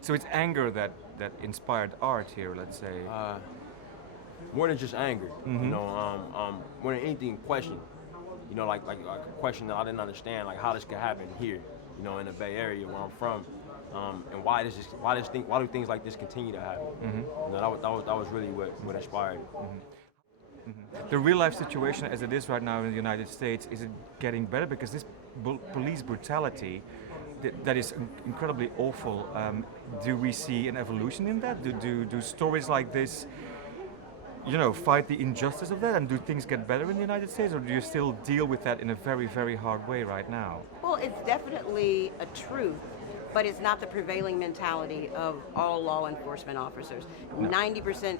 So it's anger that inspired art here, let's say. More than just anger, more than anything, question. Like a question that I didn't understand, like how this could happen here, in the Bay Area where I'm from, and why do things like this continue to happen? That was really what inspired it. The real life situation as it is right now in the United States, is it getting better? Because this police brutality that is incredibly awful, do we see an evolution in that? Do stories like this, fight the injustice of that, and do things get better in the United States, or do you still deal with that in a very, very hard way right now? Well, it's definitely a truth, but it's not the prevailing mentality of all law enforcement officers. 90%,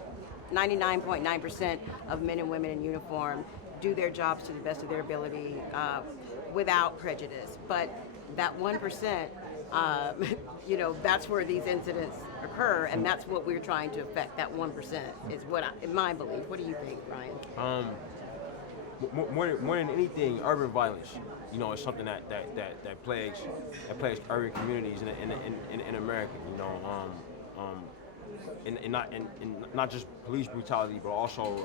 99.9% of men and women in uniform do their jobs to the best of their ability without prejudice. But that 1%, that's where these incidents occur, and that's what we're trying to affect. That 1% is in my belief. What do you think, Ryan? More than anything, urban violence, is something that plagues urban communities in America. And not just police brutality, but also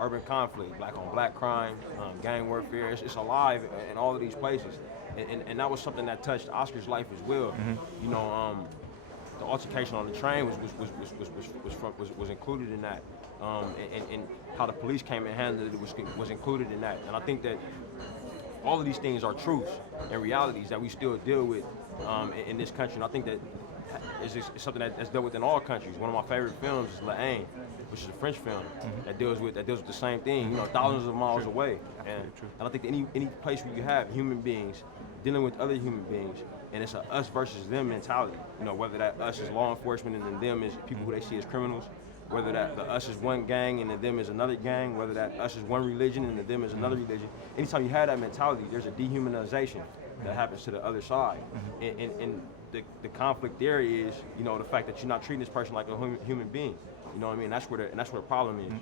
urban conflict, black on black crime, gang warfare. It's alive in all of these places, and that was something that touched Oscar's life as well. The altercation on the train was included in that, and how the police came and handled it was included in that. And I think that all of these things are truths and realities that we still deal with in this country. And I think that it's something that's dealt with in all countries. One of my favorite films is La Haine, which is a French film that deals with the same thing. Thousands of miles away. And I think any place where you have human beings dealing with other human beings, and it's a us versus them mentality. Whether that us is law enforcement and then them is people who they see as criminals, whether that the us is one gang and the them is another gang, whether that us is one religion and the them is another religion. Anytime you have that mentality, there's a dehumanization that happens to the other side. And the conflict there is, the fact that you're not treating this person like a human being. You know what I mean? That's where the problem is.